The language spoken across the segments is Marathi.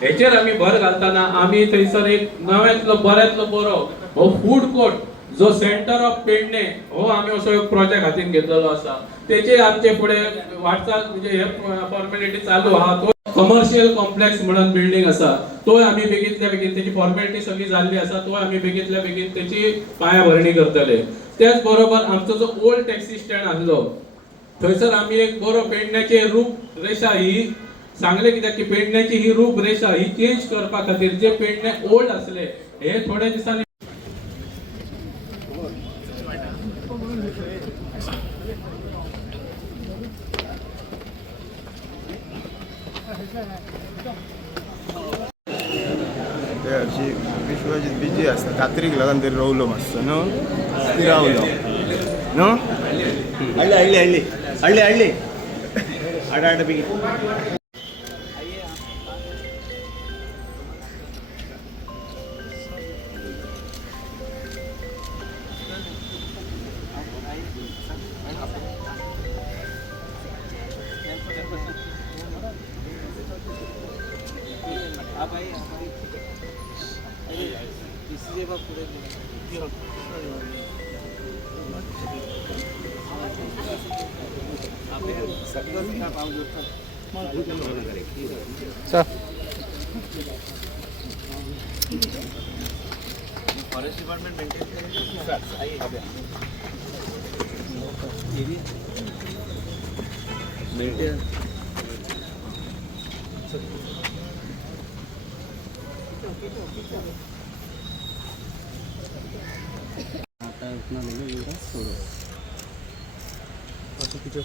हेचेर आम्ही भर घालताना आम्ही थंयसर एक नव्यातलो बऱ्यातलो बरो हो फूड कोर्ट जो सेंटर ऑफ पेडणे हो आम्ही असो एक प्रोजेक्ट हातीन घेतलेलो असा. तेचे आमचे पुढे वाटचाल म्हणजे हे फॉर्मॅलिटी चालू आहा. तो कमर्शियल कॉम्प्लेक्स म्हणून बिल्डिंग असा तो आम्ही बेगीतल्या बेगीन त्याची फॉर्मॅलिटी सगळी झाली असा. तो आम्ही बेगीतल्या बेगीन त्याची पायाभरणी करतले. त्याच बरोबर आमचो जो ओल्ड टॅक्सी स्टँड आसलो थंयसर आम्ही एक बरो पेडण्याचे रूपरेषा ही सांगले कित्याक की पेडण्याची ही रूपरेषा ही चेंज करपा खातीर जे पेडणे ओल्ड असले हे थोड्या दिसांनी अशी विश्वजीत बिजी असता कात्रीक लागून तरी रावलो मातसो न्हू ती रावलो न्हू हाडले हाडले हाडले हाडले हाडले हाडा हाडा बेगीन फॉरेस्ट डिपार्टमेंट मेंटेन करेगा मेंटेन आता इतना नहीं मिल रहा छोड़ो अच्छा किधर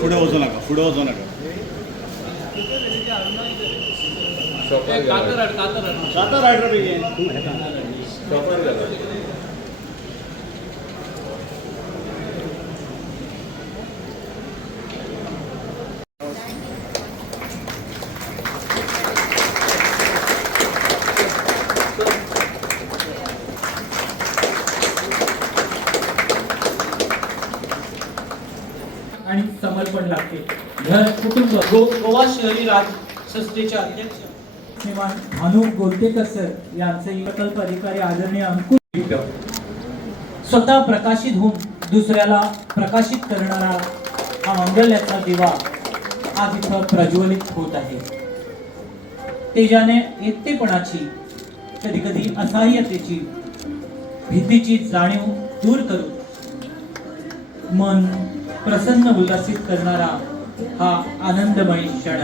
पुढे वचू नका कातर हाड रे बेगीन शॉपर घाला आणि समर्पण लागते. घर कुटुंब गोवा शहरी राज्य संस्थेचे अध्यक्ष श्रीमान अनुप गोलतेकर सर यांचे प्रकल्प अधिकारी आदरणीय अंकुश स्वतः प्रकाशित होऊन दुसऱ्याला प्रकाशित करणारा हा मंगल्याचा दिवा आज इथं प्रज्वलित होत आहे. तेजाने एकटेपणाची कधी कधी असहाय्यतेची भीतीची जाणीव दूर करून मन प्रसन्न उल्हासित करणारा हा आनंदमय क्षण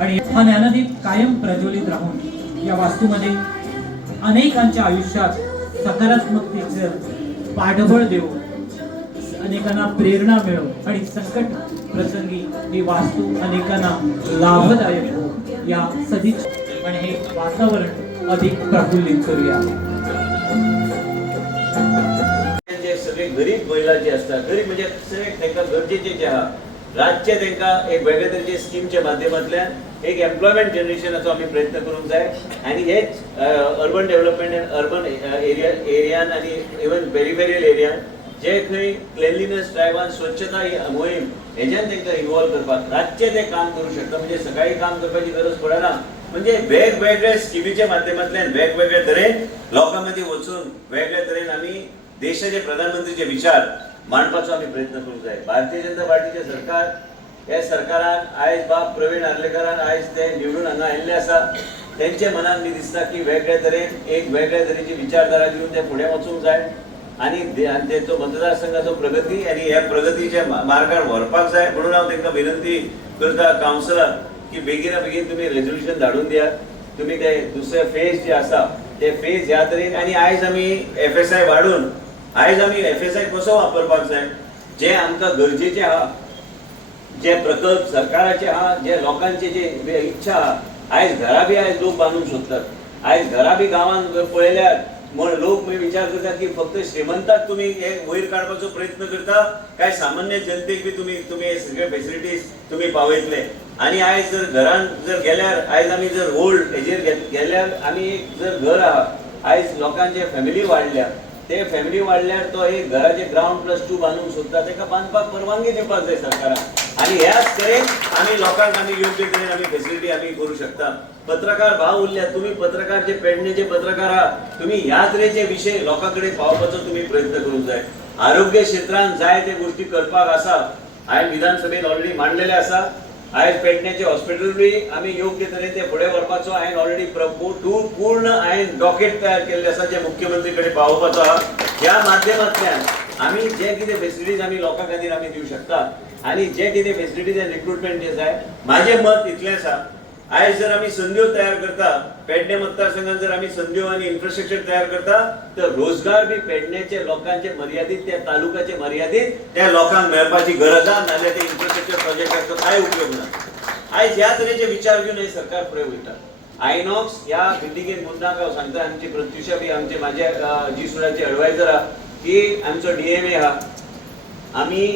आणि हा ज्ञानदीप कायम प्रज्वलित राहून या वास्तूमध्ये अनेकांच्या आयुष्यात सकारात्मकतेचं पाठबळ देऊ अनेकांना प्रेरणा मिळो आणि संकट प्रसंगी ही वास्तू अनेकांना लाभदायक हो या सदिच आणि हे वातावरण अधिक प्रफुल्लित करूया. सगळे गरीब महिला जे असतात गरीब म्हणजे सगळे त्यांना गरजेचे जे आहात राज्य त्यांना एक वेगळ्या तरेचे स्कीमच्या माध्यमांतल्यान एक एम्प्लॉयमेंट जनरेशनाचो आम्ही प्रयत्न करूंक जाय आणि हेच अर्बन डेव्हलपमेंट एंड अर्बन एरियान आणि इवन पेरिफेरियल एरियान जे खंय क्लेनलीनेस ड्रायव्हान स्वच्छता ही मोहीम हेच्यान तांकां इन्वॉल्व करपाक राज्य ते काम करू शकता. म्हणजे सकाळी काम करपाची गरज पडना. म्हणजे वेगवेगळ्या स्किमीच्या माध्यमांतल्यान वेगवेगळ्या तरेन लोकांमध्ये वचून वेगळ्या तरेन आम्ही देशाचे प्रधानमंत्रीचे विचार मांडपाचो आम्ही प्रयत्न करूंक जाय. भारतीय जनता पार्टीचे सरकार हे सरकारान आयज बाब प्रवीण आर्लेकरान आयज ते निवडून हांगा आयिल्ले आसा. त्यांच्या मनान मी दिसता की वेगळ्या तरेन एक वेगळ्या तरेची विचारधारा घेऊन ते फुडें वचूंक जाय आणि तेचो मतदारसंघाचो प्रगती आणि ह्या प्रगतीच्या मार्गार व्हरपाक जाय. म्हणून हांव तांकां विनंती करता कावन्सिलर की बेगिना बेगीन तुम्ही रेझोल्युशन धाडून दियात तुम्ही ते दुसरे फेज जे आसा ते फेज ह्या तरेन आनी आयज आमी FSI वाडून आयज आमी FSI कसो वापरपाक जाय जे आमकां गरजेचे आहा जे प्रकल्प सरकाराचे आहा जे लोकांचे जे इच्छा आहा आयज घरा बी आयज लोक बांदूंक सोदतात आयज घरा बी गांवांत पळयल्यार म्हण लोक मी विचार करतात की फक्त श्रीमंताक तुम्ही हे वयर काढपाचो प्रयत्न करता काय सामान्य जनतेक बी तुम्ही हे सगळे फॅसिलिटीज तुम्ही पावयतले आणि आयज जर घरान जर गेल्यार आयज आमी जर ओल्ड एजेर गेल्यार आमी एक जर घर आहा आयज लोकांचे फॅमिली वाडल्या ते फॅमिली वाडल्यार तो एक घराचे ग्राउंड+2 बांदूंक सोदता तेका बांदपाक परवानगी दिवपाक जाय सरकारान आणि ह्याच तरेन आमी लोकांक आमी योग्य तरेन आमी फॅसिलिटी आमी करू शकता पत्रकार भाव उरल्या तुम्ही पत्रकार जे पेडणेचे पत्रकार आहात तुम्ही ह्या तरेचे विषय लोकांकडे पावपाचो तुम्ही प्रयत्न करूंक जाय आरोग्य क्षेत्रांत जाय ते गोष्टी करपाक आसा हांवें विधानसभेत ऑलरेडी मांडलेले आसा आयज पेडणेचे हॉस्पिटल बी आमी योग्य तरेन ते फुडें व्हरपाचो हांवें ऑलरेडी पूर्ण हांवें डॉकेट तयार केल्ले आसा जे मुख्यमंत्री कडेन पावोवपाचो आहा ह्या माध्यमांतल्यान आमी जे कितें फॅसिलिटीज आमी लोकां खातीर आमी दिवंक शकता आनी जे कितें फॅसिलिटीज एंड रिक्रुटमेंट जे जाय म्हाजें मत इतलें आसा आयज जर आमी संद्यो तयार करता पेडणे मतदारसंघात जर आमी संद्यो आनी इन्फ्रास्ट्रक्चर तयार करता तर रोजगार बी पेडणेचे लोकांचे मर्यादित त्या तालुक्याचे मर्यादित त्या लोकांक मेळपाची गरज आहा नाल्यार ते इन्फ्रास्ट्रक्चर प्रोजेक्टाचो कांय उपयोग ना आयज ह्या तरेचे विचार घेवन हे सरकार फुडें वयता आयनॉक्स ह्या बिल्डिंगेक मुद्दाक हांव सांगता आमची प्रत्युषा बी आमचे म्हाजे जी सुडाचे एडवायझर आहा की आमचो DMA आहा आमी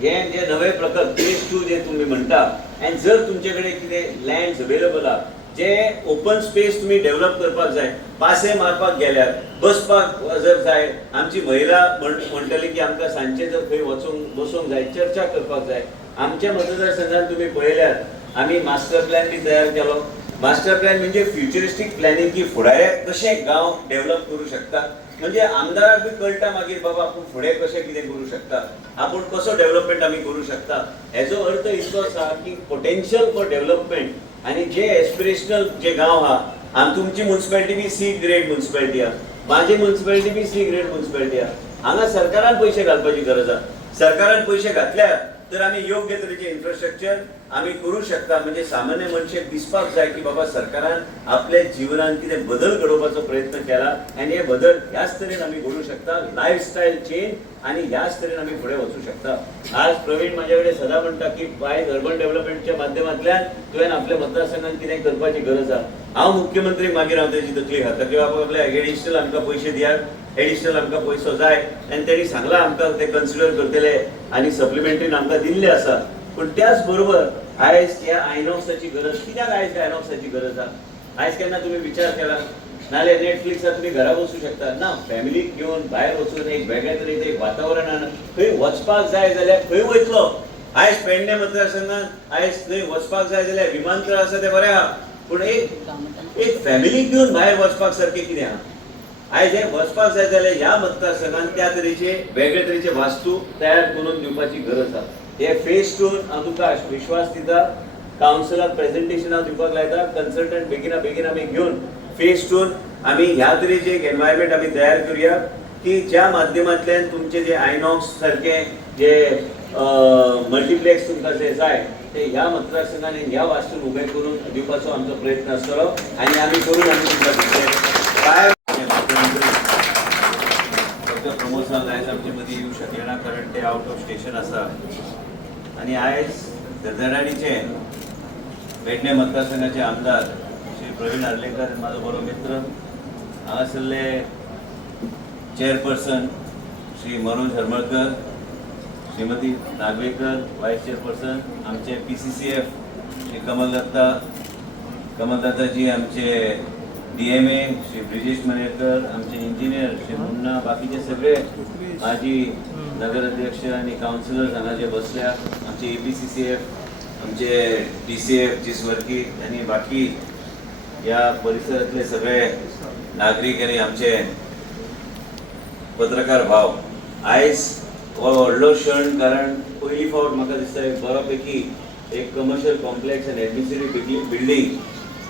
हे जे नवे प्रकल्प फेज 2 जे तुम्ही म्हणटा आणि जर तुमच्याकडे कितें लँड्स अवेलेबल आहा जे ओपन स्पेस तुम्ही डेव्हलप करपाक जाय पासे मारपाक गेल्यार बसपाक जर जाय आमची महिला म्हणटली की आमकां सांजचे जर खंय वचूंक बसूंक जाय चर्चा करपाक जाय आमच्या मतदारसंघात तुम्ही पळयल्यार आमी मास्टर प्लॅन बी तयार केलो मास्टर प्लॅन म्हणजे फ्युचरिस्टीक प्लॅनिंग की फुडारे कशे गांव डेव्हलप करू शकता म्हणजे आमदाराक बी कळटा मागीर बाबा आपूण फुडें कशें कितें करू शकता आपूण कसो डेव्हलपमेंट आमी करू शकता हेजो अर्थ इतलो आसा की पोटेन्शियल फॉर डेव्हलपमेंट आनी जे एस्पिरेशनल जे गांव आहा आनी तुमची म्युन्सिपालिटी बी C ग्रेड म्युन्सिपालिटी आहा माझी म्युन्सिपालिटी बी C ग्रेड म्युन्सिपालिटी आहा हांगा सरकारान पयशे घालपाची गरज आहा सरकारान पयशे घातल्यार तर आमी योग्य तरेचे इन्फ्रास्ट्रक्चर आमी करू शकता म्हणजे सामान्य मनशाक दिसपाक जाय की बाबा सरकारान आपल्या जीवनात कितें बदल घडोवपाचो प्रयत्न केला आणि हे बदल ह्याच तरेन आमी करू शकता लायफस्टायल चेंज आणि ह्याच तरेन आमी फुडें वचूं शकता आज प्रवीण म्हाजे कडेन सदां म्हणटा की आयज अर्बन डेव्हलपमेंटच्या माध्यमांतल्यान तुवें आपल्या मतदारसंघात कितें करपाची गरज आहा हांव मुख्यमंत्री मागीर हांव तेजी तकली खाता की बाबा आपल्या एडिशनल आमकां पयशे दियात एडिशनल आमकां पयसो जाय आनी तेणी सांगला आमकां ते कन्सिडर करतले आनी सप्लिमेंटरीन आमकां दिल्ले आसा पण त्याच बरोबर आयज ह्या आयनॉक्साची गरज कित्याक आयज आयनॉक्साची गरज आहा आयज केन्ना तुम्ही विचार केला नाल्यार नेटफ्लिक्सार तुम्ही घरा बसू शकता ना फॅमिलीक घेवन भायर वचून एक वेगळ्या तरेचें एक वातावरण खंय वचपाक जाय जाल्यार खंय वयतलो आयज पेडणे मतदारसंघात आयज खंय वचपाक जाय जाल्यार विमानतळ आसा ते बरें आहा पूण एक फॅमिलीक घेवन भायर वचपाक सारकें कितें आहा आयज हे वचपाक जाय जाल्यार ह्या मतदारसंघात त्या तरेचे वेगळे तरेचे वास्तू तयार करून दिवपाची गरज आहा हे फेज 2 हांव तुका विश्वास दिता कावन्सिलाक प्रेझेंटेशन हांव दिवपाक लायता कन्सल्टंट बेगीना आमी घेवन फेज 2 आमी ह्या तरेचे एक एनवायरमेंट आमी तयार करूया की ज्या माध्यमांतल्यान तुमचे जे आयनॉक्स सारखे जे मल्टीप्लेक्स तुमकां जे जाय ते ह्या मतदारसंघान ह्या वास्तून उबे करून दिवपाचो आमचो प्रयत्न आसतलो आनी आमी करून आमी तुमकां प्रमोद सावंत आयज आमचे मदीं येवंक शकले ना कारण ते आउट ऑफ स्टेशन आसा आनी आयज झरझराडीचे पेडणे मतदारसंघाचे आमदार श्री प्रवीण आर्लेकर म्हाजो बरो मित्र हांगासरले चेअरपर्सन श्री मनोज हरमळकर श्रीमती नागवेकर वायस चेअरपर्सन आमचे PCCF श्री कमलदत्ताजी आमचे DMA श्री ब्रिजेश मनेरकर आमचे इंजिनियर श्री मुन्ना बाकीचे सगळे माजी नगर अध्यक्ष आणि काउन्सिलर्स हांगा जे बसल्या आमचे APCCF आमचे DCF जिसवर्गी आणि बाकी या परिसरातले सगळे नागरिक आणि आमचे पत्रकार भाव आयज हो व्हडलो क्षण कारण पयली फावट म्हाका दिसता एक बऱ्यापैकी एक कमर्शियल कॉम्प्लेक्स आनी एडमिनिस्ट्रेटिव्ह बिल्डिंग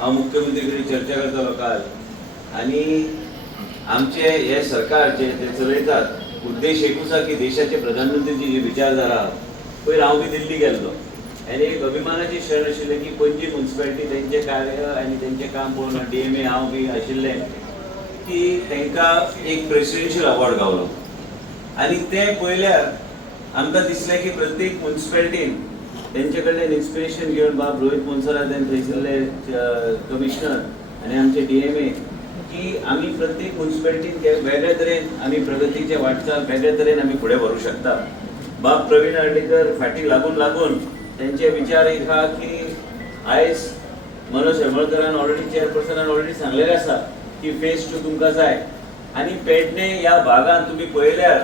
हांव मुख्यमंत्री कडेन चर्चा करतालो काल आनी आमचे हे सरकार जे ते चलयतात उद्देश एकूच आसा की देशाचे प्रधानमंत्रीची जी विचारधारा पयर हांव बी दिल्ली गेल्लो आनी एक अभिमानाची क्षण आशिल्ले की पणजी म्युन्सिपालिटी तेंचे कार्य आनी तेंचें काम पळोवन DMA हांव बी आशिल्ले की तांकां एक प्रेसिडेन्शियल अवॉर्ड गावलो आनी तें पळयल्यार आमकां दिसलें की प्रत्येक म्युन्सिपालिटीन तेंचे कडल्यान इन्स्पिरेशन घेवन बाब रोहित मोन्सरा थंयसरले कमिशनर आनी आमचे DMA की आमी प्रत्येक म्युन्सिपालिटीन वेगळ्या तरेन आमी प्रगतीचे वाटचाल वेगळ्या तरेन आमी फुडें व्हरू शकता. बाब प्रवीण हळदीकर फाटीं लागून तेंचे विचार एक आहा की आयज मनोज हेंबळकरान ऑलरेडी चेअरपर्सनान ऑलरेडी सांगलेलें आसा की फेज 2 तुमकां जाय आनी पेडणे ह्या भागान तुमी पळयल्यार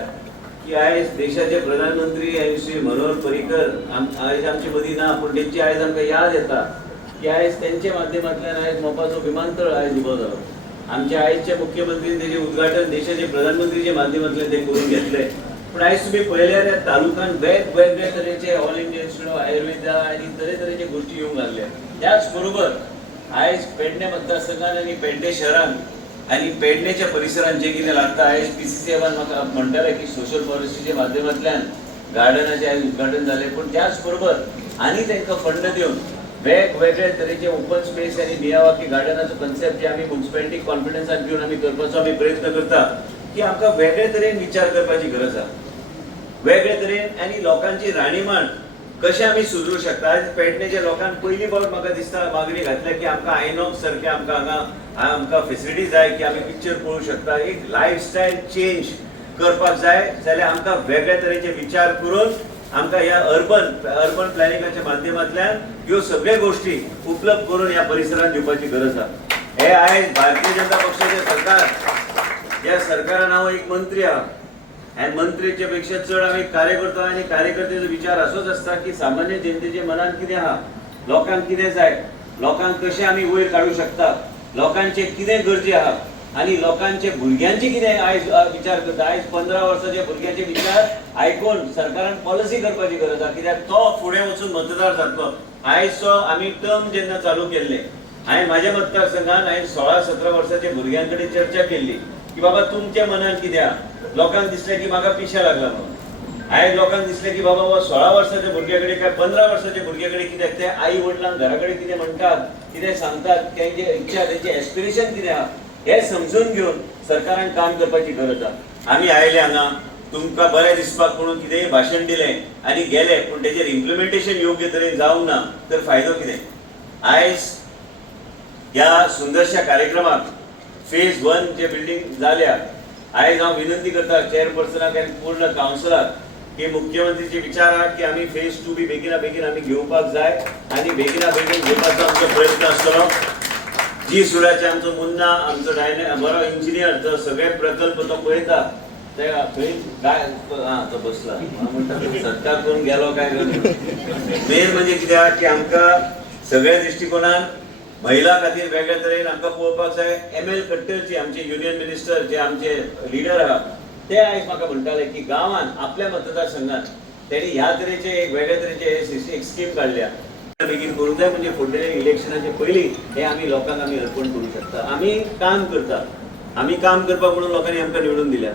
की आयज देशाचे प्रधानमंत्री श्री मनोहर पर्रीकर आयज आमचे मदीं ना पूण तेंची आयज आमकां याद येता की आयज तेंचे माध्यमांतल्यान आयज मोपाचो विमानतळ आयज उबो जालो. आमचे आयजचे मुख्यमंत्री तेजे उद्घाटन देशाचे प्रधानमंत्रीचे माध्यमांतल्यान ते करून घेतले. पूण आयज तुमी पळयल्यार ह्या तालुक्यान वेगवेगळे तरेचे all India institute of Ayurveda आनी तरेतरेचे गोश्टी येवंक लागल्या. त्याच बरोबर आयज पेडणे मतदारसंघात आनी पेडणे शहरान आनी पेडणेच्या परिसरात जे कितें लागता आयज PCCFान म्हाका म्हणटाले की सोशल फॉरेस्ट्रीच्या माध्यमांतल्यान गार्डनाचें आयज उद्घाटन जालें. पूण त्याच बरोबर आनी तांकां फंड दिवन वेगवेगळे तरेचे ओपन स्पेस आनी मियावाकी गार्डनाचो कन्सेप्ट जे आमी म्युन्सिपालिटी कॉन्फिडन्सान घेवन आमी करपाचो आमी प्रयत्न करता की आमकां वेगळे तरेन विचार करपाची गरज आसा. वेगळे तरेन आनी लोकांची राहणीमान कशें आमी सुदरूं शकता. आयज पेडणेच्या लोकांक पयली फावट म्हाका दिसता मागणी घातल्या की आमकां आयनॉक्स सारके आमकां हांगा फेसिलिटी जाय की आमी पिक्चर पळोवंक शकता. एक लायफस्टायल चेंज करपाक जाय जाल्यार आमकां वेगळे तरेचे विचार करून आमकां ह्या अर्बन प्लॅनिंगाच्या माध्यमांतल्यान ह्यो सगळ्यो गोश्टी उपलब्ध करून ह्या परिसरांत दिवपाची गरज आसा. हे आयज भारतीय जनता पक्षाचें सरकार, ह्या सरकारान हांव एक मंत्री आहा आनी मंत्रीचे पेक्षा चड आमी कार्यकर्ता आनी कार्यकर्त्याचो विचार असोच आसता की सामान्य जनतेच्या मनान कितें आहा, लोकांक कितें जाय, लोकांक कशें आमी वयर काडूंक शकता, लोकांचे कितें गरजे आहा आनी लोकांचे भुरग्यांचे कितें आयज विचार करता. आयज 15 वर्साच्या भुरग्याचे विचार आयकून सरकारान पॉलिसी करपाची गरज आहा कित्याक तो फुडें वचून मतदार जातलो. आयजचो आमी टर्म जेन्ना चालू केल्ले हांवें म्हाज्या मतदारसंघात हांवें 16-17 वर्साच्या भुरग्यां कडेन चर्चा केल्ली की बाबा तुमच्या मनान कितें आहा. लोकांक दिसलें की म्हाका पिशा लागला म्हणून. आयज लोकांक दिसलें की बाबा 16 वर्साच्या भुरग्या कडेन काय 15 वर्साच्या भुरग्या कडेन कित्याक ते आई वडिलांक घरा कडेन कितें म्हणटात, कितें सांगतात, तेंचे इच्छा तेंचे एस्पिरेशन कितें आहा हे समजून घेवन सरकारान काम करपाची गरज आहा. आमी आयले हांगा तुमकां बरें दिसपाक म्हणून कितेंय भाशण दिलें आनी गेले पूण तेजेर इम्प्लिमेंटेशन योग्य तरेन जावंक ना तर फायदो कितें. आयज ह्या सुंदरशा कार्यक्रमाक फेज 1 जे बिल्डिंग जाल्या आयज हांव विनंती करता चेअरपर्सनाक आनी पूर्ण कावन्सिलाक की मुख्यमंत्रीचे विचार आहा की आमी फेज 2 बी बेगिना बेगीन आमी घेवपाक जाय आनी बेगिना बेगीन घेवपाचो आमचो प्रयत्न आसतलो. जी सुडाचे आमचो मुन्ना आमचो बरो इंजिनियर जो सगळे प्रकल्प तो पळयता ते तो बसला म्हणटा सत्कार करून गेलो काय मेन म्हणजे कितें आहा की आमकां सगळ्या दृश्टिकोनान महिला खातीर वेगळ्या तरेन आमकां पळोवपाक जाय. ML कट्टरजी आमचे युनियन मिनिस्टर जे आमचे लिडर आहा ते आयज म्हाका म्हणटाले की गांवान आपल्या मतदारसंघात तेणी ह्या तरेचे एक वेगळ्या तरेचे एक स्कीम काडल्या बेगीन करूंक जाय. म्हणजे फुडले इलेक्शनाचे पयलीं हे आमी लोकांक आमी अर्पण करूंक शकता. आमी काम करता, आमी काम करपाक म्हणून लोकांनी आमकां निवडून दिल्या.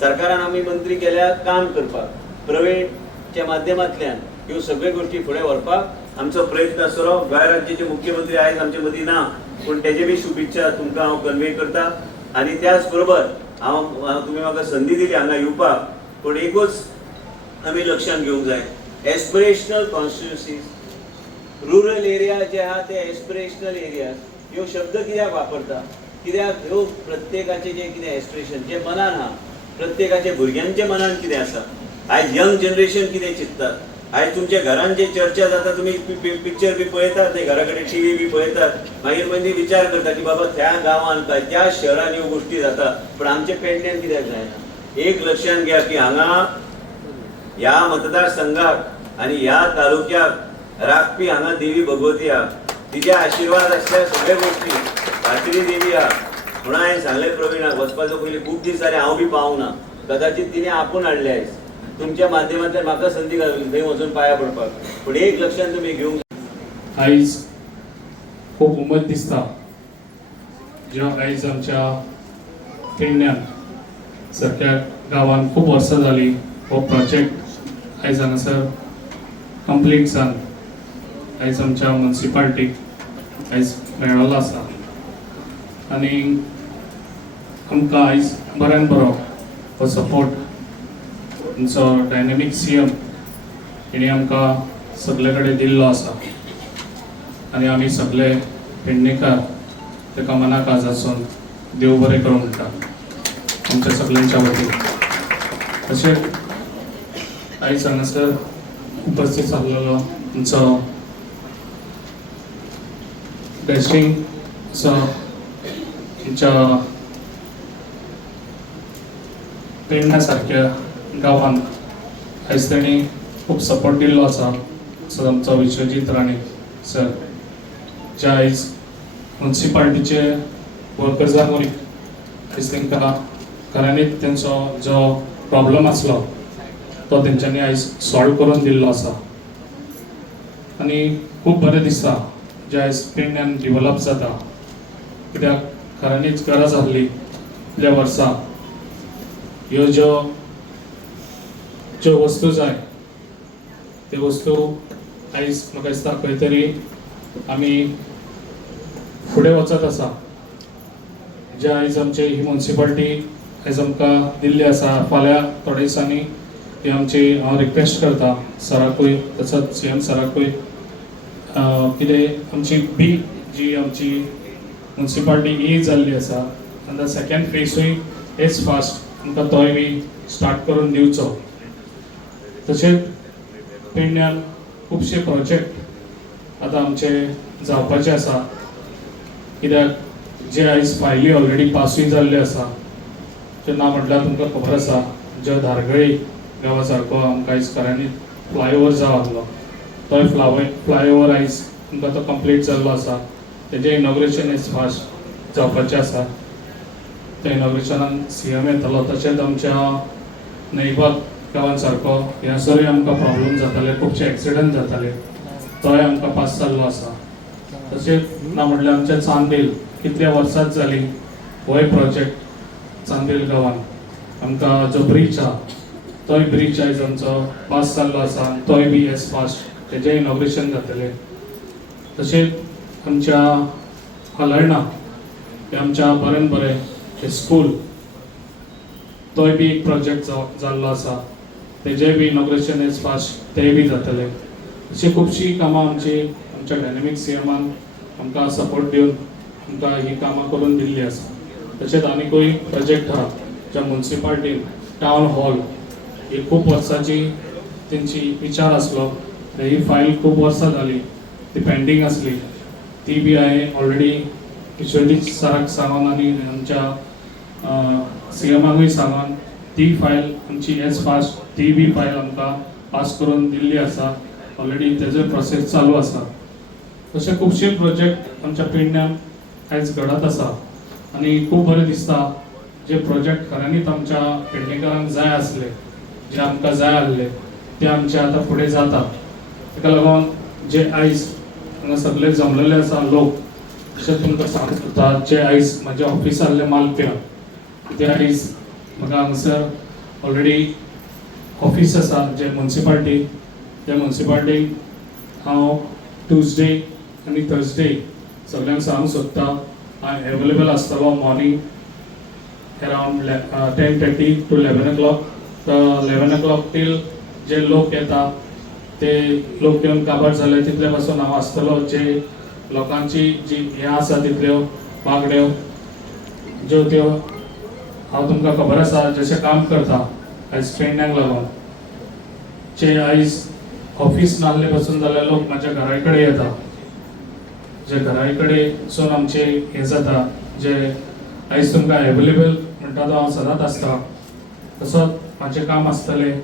सरकारान आमी मंत्री केल्या काम करपाक प्रवीणच्या माध्यमांतल्यान ह्यो सगळ्यो गोश्टी फुडें व्हरपाक आमचो प्रयत्न आसतलो. गोंय राज्याचे मुख्यमंत्री आयज आमचे मदीं ना पूण तेजे बी शुभेच्छा तुमकां हांव कन्वे करता. आनी त्याच बरोबर तुमी म्हाका संदी दिली हांगा येवपाक पूण एकूच आमी लक्षांत घेवंक जाय एस्पिरेशनल कॉन्स्टिट्युएन्सीज, रुरल एरिया जे आहा ते एस्पिरेशनल एरियाज ह्यो शब्द कित्याक वापरता कित्याक ह्यो प्रत्येकाचे जे कितें एस्पिरेशन जे मनान आहा, प्रत्येकाच्या भुरग्यांच्या मनान कितें आसा, आयज यंग जनरेशन कितें चिंततात, आयज तुमच्या घरान जे चर्चा जाता तुमी पिक्चर बी पळयतात न्ही, घरा कडेन TV बी पळयतात, मागीर मदीं विचार करता की बाबा त्या गांवांत काय त्या शहरान ह्यो गोश्टी जाता पूण आमच्या पेडण्यान कित्याक जायना. एक लक्षांत घ्या की हांगा ह्या मतदारसंघाक आनी ह्या तालुक्याक राखपी हांगा देवी भगवती आहा. तिचे आशिर्वाद आसल्या सगळ्या गोश्टी भाटरी देवी आहा. म्हणून हांवें सांगलें प्रवीणाक वचपाचो पयलीं खूब दीस जाले हांव बी पावूंक ना. कदाचित तिणें आपूण हाडले आयज तुमच्या माध्यमांतल्यान म्हाका संदी गावली थंय वचून पांया पडपाक. पूण एक लक्षांत तुमी घेवंक आयज खूब उमेद दिसता ज्या आयज आमच्या पेडण्यान सारक्या गांवान खूब वर्सां जालीं हो प्रोजेक्ट आयज हांगासर कंप्लीट जावन आयज आमच्या म्युन्सिपाल्टीक आयज मेळ्ळो आसा आनी आमकां आयज बऱ्यान बरो हो सपोर्ट आमचो डायनॅमीक CM हेणी आमकां सगळे कडेन दिल्लो आसा आनी आमी सगळे पेडणेकार ताका मनाक आजासून देव बरें करूं म्हणटा आमच्या सगळ्यांच्या वतीन. तशेंच आयज हांगासर उपस्थित आसलेलो आमचो डॅशिंग असो आमच्या पेडण्या सारक्या गांवांत आयज तांणी खूब सपोर्ट दिल्लो आसा. सो आमचो विश्वजीत राणे सर जे आयज म्युन्सिपाल्टीचे वर्कर्सांक आयज तांकां खऱ्यांनीच तेंचो जो प्रॉब्लम आसलो तो तेंच्यांनी आयज सॉल्व करून दिल्लो आसा आनी खूब बरें दिसता जे आयज पेडण्यान डिवेलप जाता कित्याक खऱ्यांनीच गरज आसली इतल्या वर्सां ह्यो ज्यो वस्तू जाय त्यो वस्तू आयज म्हाका दिसता खंय तरी आमी फुडें वचत आसा. जे आयज आमची ही म्युन्सिपाल्टी आयज आमकां दिल्ली आसा फाल्यां थोड्या दिसांनी ही आमची हांव रिक्वेस्ट करता सराकूय तसोच CM सराकूय कितें आमची बी जी आमची म्युन्सिपाल्टी ही जाल्ली आसा आनी सेकेंड फेजूय एज फास्ट आमकां तोय बी स्टार्ट करून दिवचो. तशेंच पेडण्यान खुबशे प्रोजेक्ट आतां आमचे जावपाचे आसा कित्याक जे आयज फायली ऑलरेडी पासूय जाल्ले आसा तेन्ना म्हटल्यार तुमकां खबर आसा जो धारगळी गांवा सारको आमकां आयज खऱ्यांनी फ्लायओवर जावं आसलो तो फ्लायओवर आयज तुमकां तो कंप्लीट जाल्लो आसा. तेजें इनॉग्रेशन एज फास्ट जावपाचें आसा. त्या इनॉग्रेशनान CM येतलो. तशेंच आमच्या नैबाग गांवान सारको ह्यासरूय आमकां प्रॉब्लम जाताले खुबशे एक्सिडंट जाताले तोय आमकां पास जाल्लो आसा. तशेंच ना म्हटल्यार आमच्या चांदेल कितल्या वर्सांच जाली होय प्रोजेक्ट चांदेल गांवान आमकां जो ब्रीज आहा तोय ब्रीज आयज आमचो पास जाल्लो आसा तोय बी एज फास्ट तेजें इनॉग्रेशन जातलें. तशेंच आमच्या हलर्णा हें आमच्या बरें बरें हें स्कूल तोय बी एक प्रोजेक्ट जाल्लो आसा तेजें बी इनॉग्रेशन एज फास्ट तेंय बी जातलें. अशी खुबशीं कामां आमच्या डायनॅमीक CMान आमकां सपोर्ट दिवन आमकां ही कामां करून दिल्ली आसा. तशेंच आनीकूय प्रोजेक्ट आहा ज्या म्युन्सिपाल्टीन टावन हॉल ही खूब वर्सांची तेंची विचार आसलो ही फायल खूब वर्सां जाली ती पेंडींग आसली ती बी हांवें ऑलरेडी विश्वजीत सराक सांगून आनी आमच्या CMाकूय सांगून ती फायल आमची एज फास्ट ती बी फायल आमकां पास करून दिल्ली आसा. ऑलरेडी तेजो प्रोसेस चालू आसा. तशे खुबशे प्रोजेक्ट आमच्या पेडण्यान आयज घडत आसा आनी खूब बरें दिसता जे प्रोजेक्ट खऱ्यांनीच आमच्या पेडणेकारांक जाय आसले जे आमकां जाय आसले ते आमचे आतां फुडें जाता. ताका लागून जे आयज हांगा सगळे जमलेले आसा लोक तशें तुमकां सांगता जे आयज म्हाज्या ऑफिसांतले मालप्या ते आयज म्हाका हांगासर ऑलरेडी ऑफिस आसा जे म्युन्सिपाल्टी त्या म्युन्सिपाल्टीक हांव ट्युजडे आनी थर्सडे सगळ्यांक सांगूंक सोदता हांव एवेलेबल आसतलो morning around 10:30 to 11 o'clock. 11 o'clock till जे लोक येता ते लोक येवन काबार जाले तितले पासून हांव आसतलो. जे लोकांची जी हें आसा तितल्यो मागण्यो ज्यो त्यो हांव तुमकां खबर आसा जशें काम करता आयज पेडण्यांक लागून जे आयज ऑफिस नासले पासून जाल्यार लोक म्हाज्या घरा कडेन येता जे घरा कडेन सून आमचे हें जाता जे आयज तुमकां एवेलेबल म्हणटा तो हांव सदांच आसता. तसोच म्हाजें काम आसतलें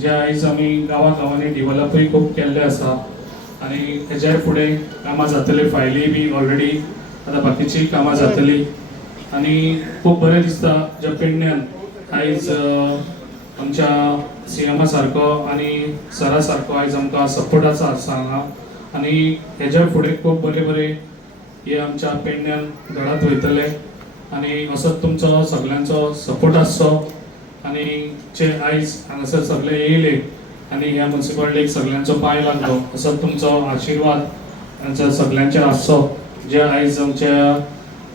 जे आयज आमी गांवांनी डिवेलपूय खूब केल्लें आसा आनी हेज्या फुडें कामां जातलीं. फायली बी ऑलरेडी आतां बाकीचीय कामां जातलीं आनी खूब बरें दिसता ज्या पेडण्यान आयज आमच्या CMा सारको आनी सरा सारको आयज आमकां सपोर्ट आसा हांगा आनी हेज्या फुडें खूब बरें हे आमच्या पेडण्यान घडत वयतले आनी असोच तुमचो सगळ्यांचो सपोर्ट आसचो आनी जे आयज हांगासर सगळे येयले आनी ह्या म्युन्सिपाल्टीक सगळ्यांचो पांय लागलो असोच तुमचो आशिर्वाद हांचो सगळ्यांचेर आसचो जे आयज आमच्या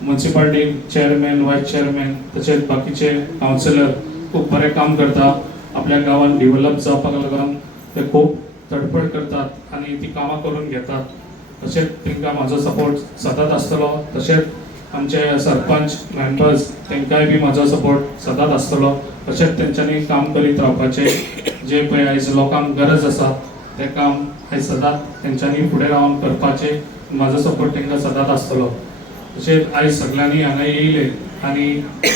म्युन्सिपालिटी चेअरमॅन वायस चेअरमॅन तशेंच बाकीचे कावन्सिलर खूब बरें काम करता आपल्या गांवांत डेव्हलप जावपाक लागून ते खूब तडफड करतात आनी ती कामां करून घेतात तशेंच तांकां म्हाजो सपोर्ट सदांच आसतलो तशेंच आमचे सरपंच मेंबर्स तांकांय बी म्हाजो सपोर्ट सदांच आसतलो तशेंच तेंच्यांनी काम करीत रावपाचें जे पळय आयज लोकांक गरज आसा तें काम आयज सदांच तेंच्यांनी फुडें रावन करपाचें म्हाजो सपोर्ट तांकां सदांच आसतलो तशेंच आयज सगळ्यांनी हांगा येयले आनी